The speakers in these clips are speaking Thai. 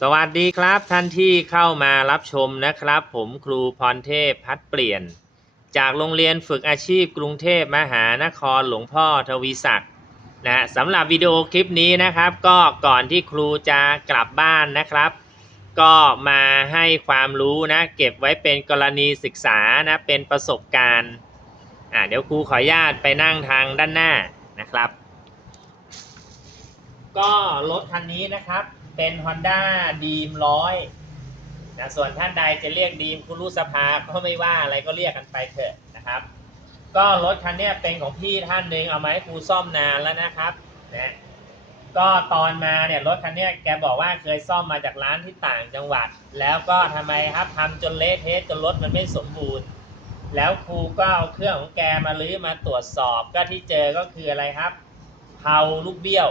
สวัสดีครับท่านที่เข้ามารับชมนะครับ ผมครูพรเทพพัดเปลี่ยน จากโรงเรียนฝึกอาชีพกรุงเทพมหานครหลวงพ่อทวีศักดิ์นะสำหรับวิดีโอคลิปนี้นะครับ ก็ก่อนที่ครูจะกลับบ้านนะครับ ก็มาให้ความรู้นะ เก็บไว้เป็นกรณีศึกษานะเป็นประสบการณ์อ่าเดี๋ยวครูขออนุญาตไปนั่งทางด้านหน้านะครับ ก็รถคันนี้นะครับ เป็น Honda Dream 100นะส่วนท่านใดจะเรียกดีมคุรุสภาก็ไม่ว่าอะไรก็เรียกกันไปเถอะนะครับ ก็รถคันนี้เป็นของพี่ท่านหนึ่งเอามาให้ครูซ่อมนานแล้วนะครับนะก็ตอนมาเนี่ยรถคันนี้แกบอกว่าเคยซ่อมมาจากร้านที่ต่างจังหวัด แล้วก็ทำไมครับทำจนเละเทะจนรถมันไม่สมบูรณ์ แล้วครูก็เอาเครื่องของแกมาลื้อมาตรวจสอบก็ที่เจอก็คืออะไรครับเผาลูกเบี้ยว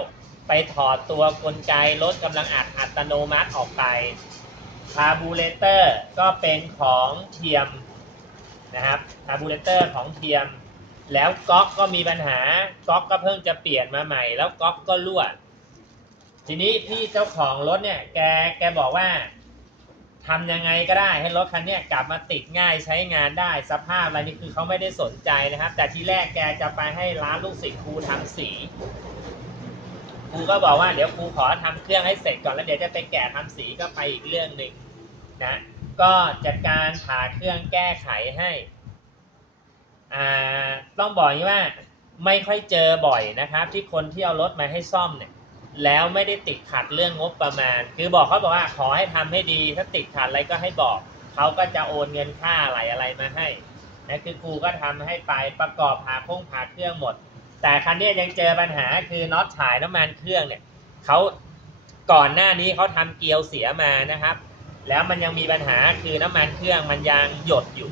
ไปถอดตัวกลไกรถกำลังอัดอัตโนมัติออกไป คาร์บูเรเตอร์ก็เป็นของเทียมนะครับ คาร์บูเรเตอร์ของเทียม แล้วก๊อกก็มีปัญหา ก๊อกก็เพิ่งจะเปลี่ยนมาใหม่ แล้วก๊อกก็รั่ว ทีนี้พี่เจ้าของรถเนี่ย แก แกบอกว่าทำยังไงก็ได้ให้รถคันนี้กลับมาติดง่ายใช้งานได้สภาพอะไรนี่คือเขาไม่ได้สนใจนะครับ แต่ที่แรกแกจะไปให้ร้านลูกศิษย์ครูทำสี ครูก็บอกว่าเดี๋ยวครูขอทำเครื่องให้เสร็จก่อนแล้วเดี๋ยวจะไปแกะทำสีก็ไปอีกเรื่องหนึ่งนะก็จัดการผ่าเครื่องแก้ไขให้อ่าต้องบอกว่าไม่ค่อยเจอบ่อยนะครับ ที่คนที่เอารถมาให้ซ่อมเนี่ยแล้วไม่ได้ติดขัดเรื่องงบประมาณ คือบอกเขาบอกว่าขอให้ทำให้ดีถ้าติดขัดอะไรก็ให้บอกเขาก็จะโอนเงินค่าอะไรอะไรมาให้นะคือครูก็ทำให้ไปประกอบผ่าโค้งผ่าเครื่องหมด แต่คันนี้ยังเจอปัญหาคือน็อตถ่ายน้ำมันเครื่องเนี่ยเขาก่อนหน้านี้เขาทำเกียวเสียมานะครับ แล้วมันยังมีปัญหาคือน้ำมันเครื่องมันยังหยดอยู่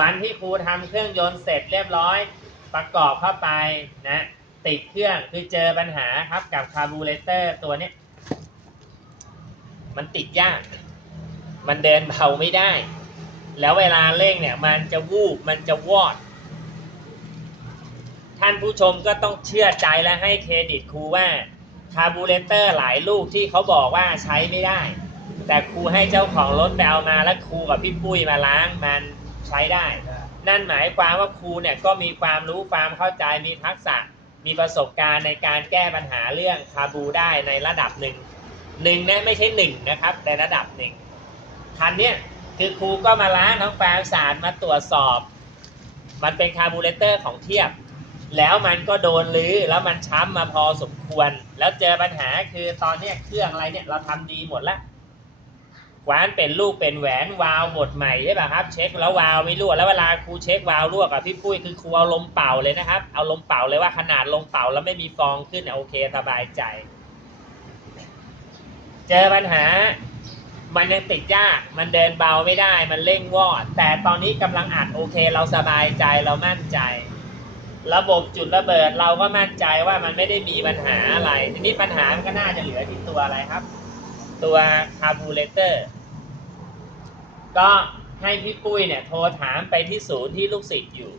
วันที่ครูทำเครื่องยนต์เสร็จเรียบร้อย ประกอบเข้าไปนะติดเครื่องคือเจอปัญหาครับกับคาร์บูเรเตอร์ตัวนี้มันติดยาก มันเดินเบาไม่ได้ แล้วเวลาเร่งเนี่ยมันจะวูบมันจะวอด ท่านผู้ชมก็ต้องเชื่อใจและให้เครดิตครูว่าคาร์บูเรเตอร์หลายลูกที่เขาบอกว่าใช้ไม่ได้ แต่ครูให้เจ้าของรถไปเอามาแล้วครูกับพี่ปุ้ยมาล้างมันใช้ได้ นั่นหมายความว่าครูเนี่ยก็มีความรู้ความเข้าใจมีทักษะ มีประสบการณ์ในการแก้ปัญหาเรื่องคาบูได้ในระดับหนึ่งหนึ่งนะไม่ใช่หนึ่งนะครับแต่ระดับหนึ่งคันเนี้ยคือครูก็มาล้างทั้งแปรงสารมาตรวจสอบ มันเป็นคาบูเรเตอร์ของเทียบ แล้วมันก็โดนลื้อแล้วมันช้ำมาพอสมควร แล้วเจอปัญหาคือตอนเนี้ยเครื่องอะไรเนี่ยเราทำดีหมดแล้วหวานเป็นลูกเป็นแหวนวาล์วหมดใหม่ใช่ป่ะครับ เช็คแล้ววาล์วไม่รั่วแล้วเวลาครูเช็ควาล์วรั่วกับพี่ปุ้ยคือครูเอาลมเป่าเลยนะครับ เอาลมเป่าเลยว่าขนาดลมเป่าแล้วไม่มีฟองขึ้นเนี่ยโอเคสบายใจ เจอปัญหา มันยังติดยากมันเดินเบาไม่ได้มันเร่งวอด แต่ตอนนี้กำลังอัดโอเค เราสบายใจเรามั่นใจ ระบบจุดระเบิดเราก็มั่นใจว่ามันไม่ได้มีปัญหาอะไร ทีนี้ปัญหามันก็น่าจะเหลือที่ตัวอะไรครับ ตัวคาร์บูเรเตอร์ ก็ให้พี่ปุ้ยเนี่ยโทรถามไปที่ศูนย์ที่ลูกศิษย์อยู่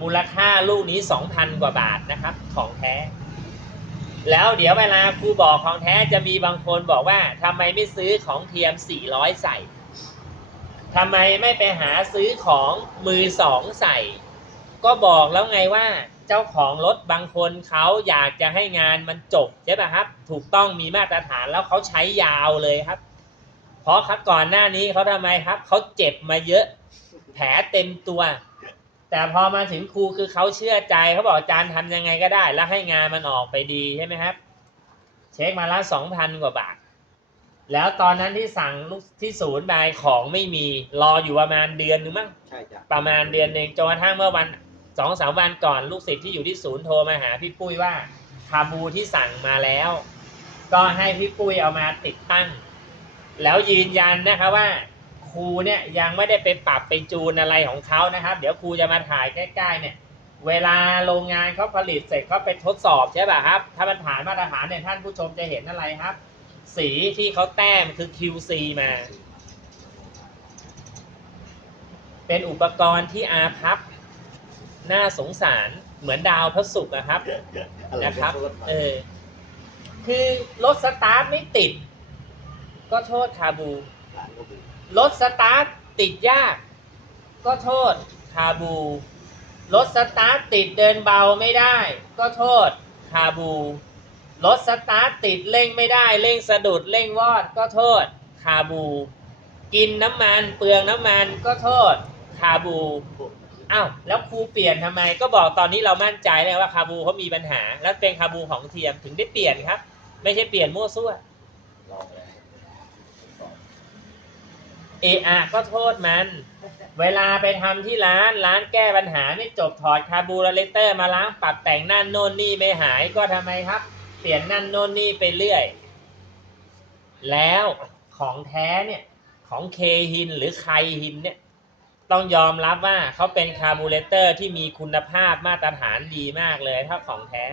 มูลค่าลูกนี้ 2,000 กว่าบาทนะครับ ของแท้ แล้วเดี๋ยวเวลาครูบอกของแท้จะมีบางคนบอกว่าทำไมไม่ซื้อของเทียม 400 ใส่ทำไมไม่ไปหาซื้อของมือสองใส่ ก็บอกแล้วไงว่าเจ้าของรถบางคนเขาอยากจะให้งานมันจบใช่ป่ะครับ ถูกต้องมีมาตรฐานแล้วเขาใช้ยาวเลยครับ เพราะครับก่อนหน้านี้เขาทำไมครับเขาเจ็บมาเยอะแผลเต็มตัว แต่พอมาถึงครูคือเขาเชื่อใจเขาบอกอาจารย์ทำยังไงก็ได้ แล้วให้งานมันออกไปดีใช่ไหมครับ เช็คมาละสองพันกว่าบาทแล้วตอนนั้นที่สั่งลูกที่ศูนย์ไปของไม่มีรออยู่ประมาณเดือนนึงมั้งใช่จ้ะประมาณเดือนหนึ่งจนกระทั่งเมื่อวัน สองสามวันก่อนลูกศิษย์ที่อยู่ที่ศูนย์โทรมาหาพี่ปุ้ยว่าคาบูที่สั่งมาแล้ว ก็ให้พี่ปุ้ยเอามาติดตั้ง แล้วยืนยันนะคะว่าครูเนี่ยยังไม่ได้ไปปรับไปจูนอะไรของเขานะครับ เดี๋ยวครูจะมาถ่ายใกล้ๆเนี่ยเวลาโรงงานเขาผลิตเสร็จเขาไปทดสอบใช่ป่ะครับ ถ้ามันผ่านมาตรฐานเนี่ยท่านผู้ชมจะเห็นอะไรครับ สีที่เขาแต้มคือ QC มา เป็นอุปกรณ์ที่อาพับ น่าสงสารเหมือนดาวพระศุกร์นะครับนะครับเออคือรถสตาร์ทไม่ติด ก็โทษคาบูหลานก็บู รถสตาร์ทติดยาก ก็โทษคาบู รถสตาร์ทติดเดินเบาไม่ได้ ก็โทษคาบู รถสตาร์ทติดเร่งไม่ได้เร่งสะดุดเร่งวอด ก็โทษคาบู กินน้ำมันเปลืองน้ำมันก็โทษคาบู อ้าวแล้วครูเปลี่ยนทำไม ก็บอกตอนนี้เรามั่นใจเลยว่าคาบูเขามีปัญหา แล้วเป็นคาบูของเทียมถึงได้เปลี่ยนครับ ไม่ใช่เปลี่ยนมั่วซั่วเออะก็โทษมัน เวลาไปทำที่ร้านร้านแก้ปัญหาไม่จบถอดคาบูเรเลเตอร์มาล้างปรับแต่งนั่นโน่นนี่ไม่หายก็ทำไมครับ เปลี่ยนนั่นโน่นนี่ไปเรื่อย แล้วของแท้เนี่ยของเคฮินหรือไคฮินเนี่ย ต้องยอมรับว่าเขาเป็นคาร์บูเรเตอร์ที่มีคุณภาพมาตรฐานดีมากเลยถ้าของแท้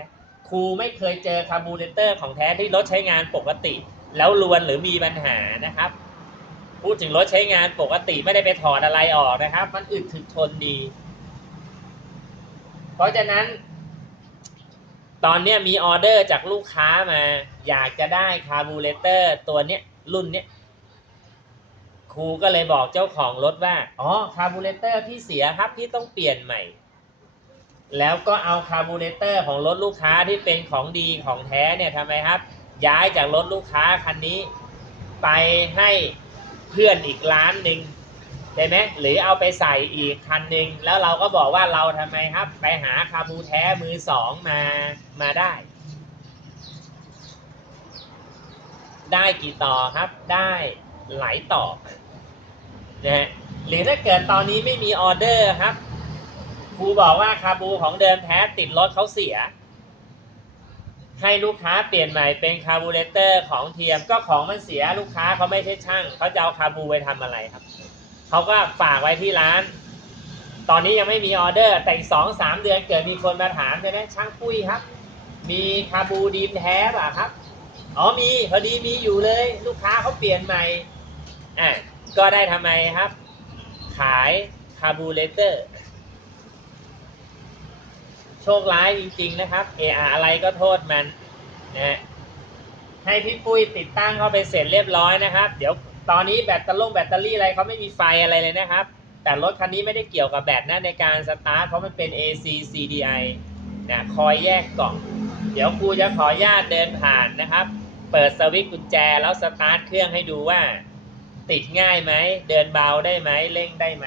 ครูไม่เคยเจอคาร์บูเรเตอร์ของแท้ที่รถใช้งานปกติ แล้วลวนหรือมีปัญหานะครับ พูดถึงรถใช้งานปกติไม่ได้ไปถอดอะไรออกนะครับ มันอึดถึกทนดี เพราะฉะนั้น ตอนนี้มีออเดอร์จากลูกค้ามา อยากจะได้คาร์บูเรเตอร์ตัวเนี้ยรุ่นเนี้ย ครูก็เลยบอกเจ้าของรถว่า อ๋อ คาร์บูเรเตอร์พี่เสียครับพี่ต้องเปลี่ยนใหม่ แล้วก็เอาคาร์บูเรเตอร์ของรถลูกค้าที่เป็นของดีของแท้เนี่ยทำไมครับ ย้ายจากรถลูกค้าคันนี้ ไปให้เพื่อนอีกร้านหนึ่งใช่ไหมหรือเอาไปใส่อีกคันหนึ่งแล้วเราก็บอกว่าเราทำไมครับ ไปหาคาบูแท้มือสองมามาได้ ได้กี่ต่อครับได้หลายต่อ นะฮะหรือถ้าเกิดตอนนี้ไม่มีออเดอร์ครับครูบอกว่าคาบูของเดิมแท้ติดรถเขาเสีย ให้ลูกค้าเปลี่ยนใหม่เป็นคาร์บูเรเตอร์ของเทียมก็ของมันเสียลูกค้าเขาไม่ใช่ช่างเขาจะเอาคาบูไปทำอะไรครับเขาก็ฝากไว้ที่ร้าน ตอนนี้ยังไม่มีออเดอร์ แต่อีกสองสามเดือนเกิดมีคนมาถามใช่ไหมช่างปุ้ยครับ มีคาบูดีมแท้ป่ะครับอ๋อมีพอดีมีอยู่เลย ลูกค้าเขาเปลี่ยนใหม่อะ ก็ได้ทำไมครับ ขายคาบูเรเตอร์ โชคร้ายจริง ๆ นะครับเอออะไรก็โทษมันนะฮะให้พี่ปุ้ยติดตั้งเข้าไปเสร็จเรียบร้อยนะครับ เดี๋ยวตอนนี้แบตเตอรี่แบตเตอรี่อะไรเขาไม่มีไฟอะไรเลยนะครับ แต่รถคันนี้ไม่ได้เกี่ยวกับแบตนะในการสตาร์ทเพราะมันเป็น AC CDI นะคอยแยกกล่อง เดี๋ยวครูจะขออนุญาตเดินผ่านนะครับ เปิดสวิตช์กุญแจแล้วสตาร์ทเครื่องให้ดูว่า ติดง่ายไหม เดินเบาได้ไหมเร่งได้ไหม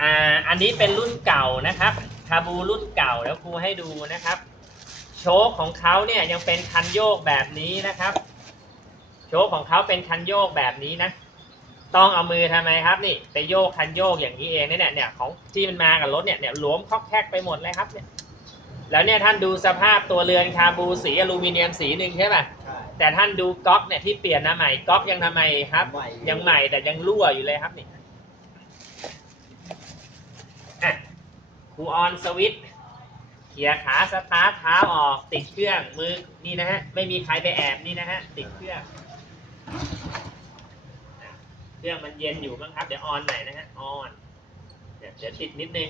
อ่าอันนี้เป็นรุ่นเก่านะครับคาบูรุ่นเก่าแล้วครูให้ดูนะครับ โชคของเขาเนี่ยยังเป็นคันโยกแบบนี้นะครับ โชคของเขาเป็นคันโยกแบบนี้นะ ต้องเอามือทำไมครับนี่ไปโยกคันโยกอย่างนี้เองเนี่ยเนี่ยของที่มันมากับรถเนี่ยเนี่ยหลวมคอกแคกไปหมดเลยครับเนี่ยแล้วเนี่ยท่านดูสภาพตัวเรือนคาบูสีอลูมิเนียมสีหนึ่งใช่ป่ะใช่ แต่ท่านดูก๊อกเนี่ยที่เปลี่ยนมาใหม่ก๊อกยังทำไมครับ ใหม่ ยังใหม่แต่ยังรั่วอยู่เลยครับนี่อะครูออนสวิตช์เขี่ยขาสตาร์ทเท้าออก ติดเครื่องมือนี่นะฮะไม่มีใครไปแอบนี่นะฮะติดเครื่องอะเครื่องมันเย็นอยู่บ้างครับ เดี๋ยวออนหน่อยนะฮะออนเดี๋ยวเดี๋ยวติดนิดนึง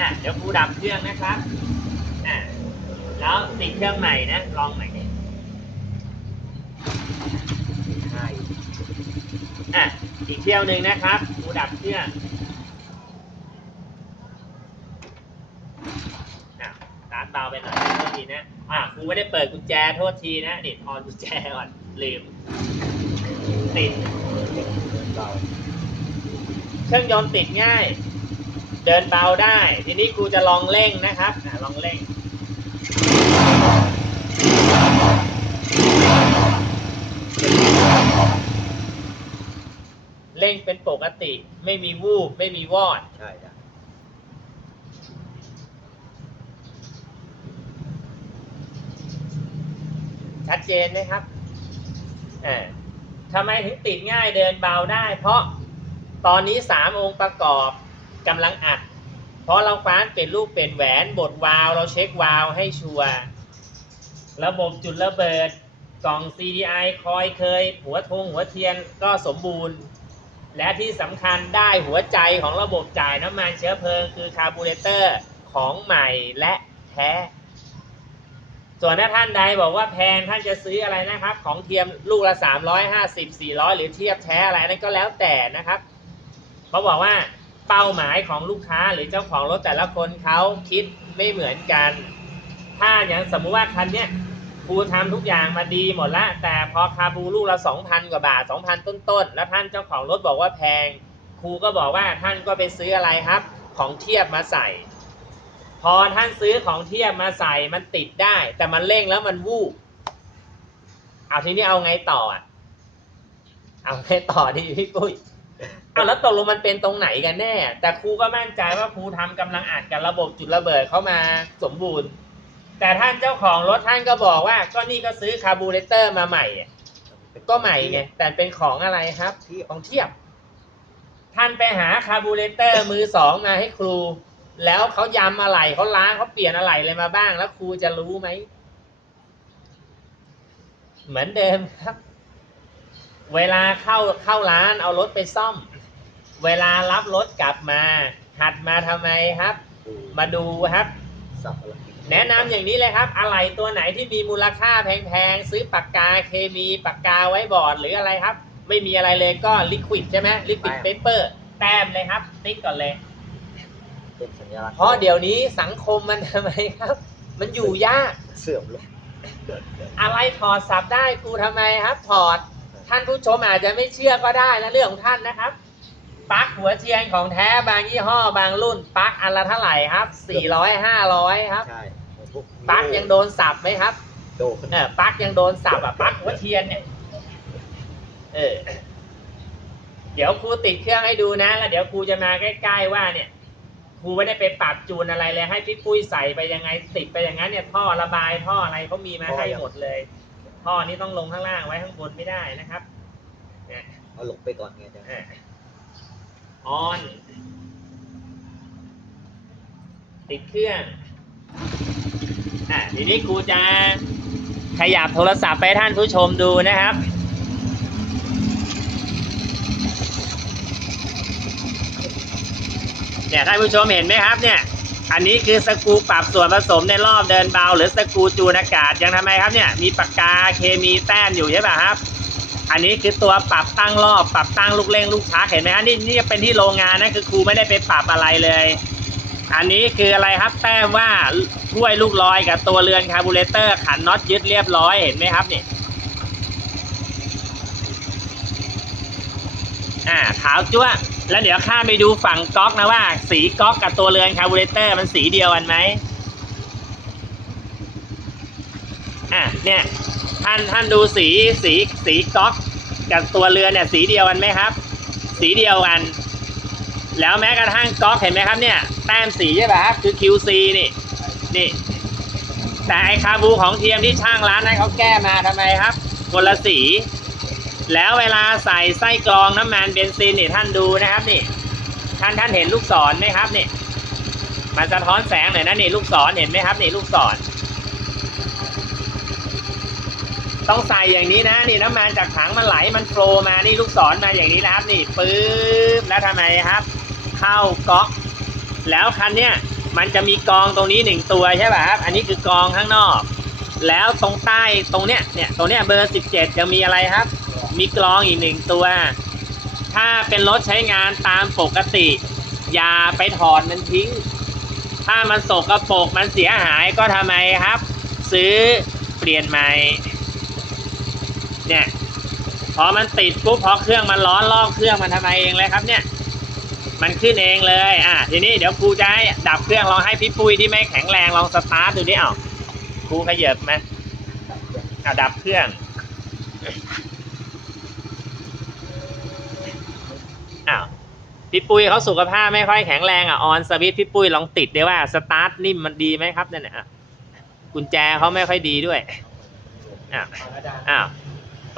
อะเดี๋ยวครูดับเครื่องนะครับอะแล้วติดเครื่องใหม่นะ ลองใหม่ดิใช่อะอีกเที่ยวหนึ่งนะครับครูดับเครื่องอะสตาร์ทเบาไปหน่อยโทษทีนะอะครูไม่ได้เปิดกุญแจโทษทีนะนี่ออนกุญแจก่อนลืมติดเครื่องยนต์ติดง่าย ดินเบาได้ ทีนี้ครูจะลองเร่งนะครับอะลองเร่ง เร่งเป็นปกติ ไม่มีวูบ ไม่มีวอด ใช่จ้ะชัดเจนไหมครับอ่าทำไมถึงติดง่ายเดินเบาได้ เพราะตอนนี้สามองค์ประกอบ กำลังอัด เพราะเราฟ้านเป็นลูกเป็นแหวนบดวาล์วเราเช็ควาล์วให้ชัวร์ระบบจุดระเบิดกล่อง CDI คอยเคย หัวธงหัวเทียนก็สมบูรณ์ และที่สำคัญได้หัวใจของระบบจ่ายน้ำมันเชื้อเพลิง คือคาร์บูเรเตอร์ของใหม่และแท้ ส่วนถ้าท่านใดบอกว่าแพงท่านจะซื้ออะไรนะครับ ของเทียมลูกละ 350 400 หรือเทียบแท้อะไรนนั้นก็แล้วแต่นะครับเขาบอกว่า เป้าหมายของลูกค้าหรือเจ้าของรถแต่ละคนเขาคิดไม่เหมือนกัน ถ้าอย่างสมมุติว่าคันเนี้ยครูทำทุกอย่างมาดีหมดละ แต่พอคาบูลูกละ2,000กว่าบาท2,000ต้นๆ แล้วท่านเจ้าของรถบอกว่าแพง ครูก็บอกว่าท่านก็ไปซื้ออะไรครับ ของเทียบมาใส่ พอท่านซื้อของเทียบมาใส่มันติดได้ แต่มันเร่งแล้วมันวูบเอาทีนี้เอาไงต่ออะเอาไงต่อดีพี่ปุ้ย อาแล้วตกลงมันเป็นตรงไหนกันแน่ แต่ครูก็มั่นใจว่าครูทำกำลังอัดกับระบบจุดระเบิดเข้ามาสมบูรณ์ แต่ท่านเจ้าของรถท่านก็บอกว่า ก็นี่ก็ซื้อคาร์บูเรเตอร์มาใหม่อะก็ใหม่ไงแต่เป็นของอะไรครับที่ของเทียบ ท่านไปหาคาร์บูเรเตอร์มือสองมาให้ครู แล้วเขายำอะไรเขาล้างเขาเปลี่ยนอะไรเลยมาบ้าง แล้วครูจะรู้ไหม เหมือนเดิมครับ เวลาเข้าเข้าร้านเอารถไปซ่อม เวลารับรถกลับมา หัดมาทำไมครับดูมาดูครับ สับอะไรแนะนำอย่างนี้เลยครับ อะไรตัวไหนที่มีมูลค่าแพงๆ ซื้อปากกาเคมีปากกาไว้บอร์ดหรืออะไรครับ ไม่มีอะไรเลยก็ลิควิดใช่ไหมลิควิดเปเปอร์แต้มเลยครับ ติ๊กก่อนเลย เป็นสัญลักษณ์เพราะเดี๋ยวนี้สังคมมันทำไมครับ มันอยู่ยาก เสื่อมลงอะไรถอดสับได้กูทำไมครับ ถอด ท่านผู้ชมอาจจะไม่เชื่อก็ได้นะเรื่องของท่านนะครับปลั๊กหัวเทียนของแท้บางยี่ห้อบางรุ่นปลั๊กอันละเท่าไหร่ครับ400 500ครับใช่เหมือนพวกปลั๊กยังโดนสับไหมครับโดนเออปลั๊กยังโดนสับอะปลั๊กหัวเทียนเนี่ยเออเดี๋ยวครูติดเครื่องให้ดูนะ แล้วเดี๋ยวครูจะมาใกล้ๆว่าเนี่ยครูไม่ได้ไปปรับจูนอะไรเลยให้พี่ปุ้ยใส่ไปยังไงติดไปอย่างนั้นเนี่ยท่อระบายท่ออะไรเขามีมาให้หมดเลย ท่อนี้ต้องลงข้างล่างไว้ข้างบนไม่ได้นะครับเนี่ยเอาหลบไปก่อนไงอาจารย์อะออน ติดเครื่องอะทีนี้ครูจะขยับโทรศัพท์ไปให้ท่านผู้ชมดูนะครับเนี่ยท่านผู้ชมเห็นไหมครับเนี่ย อันนี้คือสกูปรับส่วนผสมในรอบเดินเบา หรือสกูจูนอากาศยังทำไมครับเนี่ยมีปากกาเคมีแต้มอยู่ใช่ป่ะครับ อันนี้คือตัวปรับตั้งรอบปรับตั้งลูกเร่งลูกชักเห็นไหมฮะนี่นี่จะเป็นที่โรงงานนะคือครูไม่ได้ไปปรับอะไรเลย อันนี้คืออะไรครับแต้มว่าถ้วยลูกลอยกับตัวเรือนคาร์บูเรเตอร์ขันน็อตยึดเรียบร้อยเห็นไหมครับเนี่ย อ่าขาวจ้วะแล้วเดี๋ยวข้ามไปดูฝั่งก๊อกนะว่า สีก๊อกกับตัวเรือนคาร์บูเรเตอร์มันสีเดียวกันไหมอะเนี่ยท่านท่านดูสีสีสีก๊อกกับตัวเรือเนี่ยสีเดียวกันไหมครับ สีเดียวกัน แล้วแม้กระทั่งก๊อกเห็นไหมครับเนี่ยแต้มสีใช่ป่ะครับคือ QC นี่นี่ แต่ไอคาบูของเทียมที่ช่างร้านนั้นเขาแก้มาทำไมครับคนละสี แล้วเวลาใส่ไส้กรองน้ำมันเบนซินนี่ท่านดูนะครับนี่ ท่านท่านเห็นลูกศรไหมครับนี่มันสะท้อนแสงหน่อยนะนี่ลูกศรเห็นไหมครับนี่ลูกศร ต้องใส่อย่างนี้นะนี่น้ำมันจากถังมันไหลมันโฟล์มานี่ลูกศรมาอย่างนี้นะครับ นี่ปึ๊บแล้วทำไมครับ เข้าก๊อก แล้วคันเนี้ยมันจะมีกองตรงนี้หนึ่งตัวใช่ป่ะครับ อันนี้คือกองข้างนอก แล้วตรงใต้ตรงเนี้ยเนี่ยตรงเนี้ยเบอร์สิบเจ็ดจะมีอะไรครับ มีกรองอีกหนึ่งตัว ถ้าเป็นรถใช้งานตามปกติ อย่าไปถอดมันทิ้ง ถ้ามันสกรปรกมันเสียหายก็ทำไมครับ ซื้อเปลี่ยนใหม่ เนี่ยพอมันติดปุ๊บพอเครื่องมันร้อนลอกเครื่องมันทำไมเองเลยครับ เนี่ยมันขึ้นเองเลย อะ ทีนี้เดี๋ยวครูจะให้ดับเครื่องลองให้พี่ปุ้ยที่ไม่แข็งแรงลองสตาร์ทดูดิเอ้าครูขยับไหมอะดับเครื่อง อ้าวพี่ปุ้ยเขาสุขภาพไม่ค่อยแข็งแรงอะออนสวิตพี่ปุ้ยลองติดดิว่าสตาร์ทนิ่มมันดีไหมครับเนี่ยอะกุญแจเขาไม่ค่อยดีด้วยอ้าวอ้าว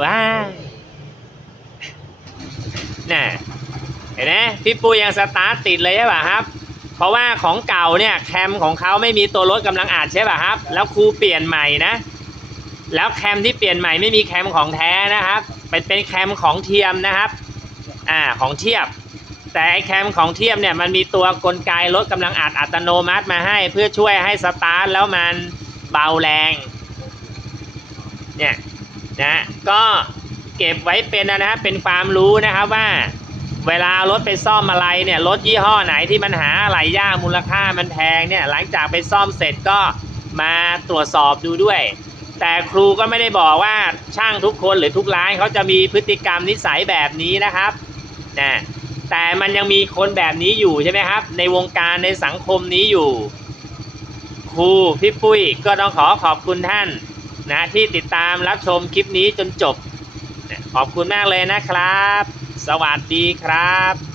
ว้ายน่ะเห็นไหมพี่ปูยังสตาร์ทติดเลยใช่ป่ะครับ เพราะว่าของเก่าเนี่ยแคมของเขาไม่มีตัวรถกำลังอัดใช่ป่ะครับ แล้วครูเปลี่ยนใหม่นะแล้วแคมที่เปลี่ยนใหม่ไม่มีแคมของแท้นะครับ เป็นเป็นแคมของเทียมนะครับ อ่าของเทียบ แต่ไอแคมของเทียบเนี่ยมันมีตัวกลไกลดกำลังอัดอัตโนมัติมาให้ เพื่อช่วยให้สตาร์ทแล้วมันเบาแรง เนี่ยนะก็เก็บไว้เป็นนะฮะเป็นความรู้นะครับว่า เวลารถไปซ่อมอะไรเนี่ยรถยี่ห้อไหนที่มันหาอะไรยากมูลค่ามันแพงเนี่ยหลังจากไปซ่อมเสร็จก็มาตรวจสอบดูด้วย แต่ครูก็ไม่ได้บอกว่าช่างทุกคนหรือทุกร้านเขาจะมีพฤติกรรมนิสัยแบบนี้นะครับ นะแต่มันยังมีคนแบบนี้อยู่ใช่ไหมครับ ในวงการในสังคมนี้อยู่ ครูพี่ปุ้ยก็ต้องขอขอบคุณท่านนะที่ติดตามรับชมคลิปนี้จนจบ ขอบคุณมากเลยนะครับ สวัสดีครับ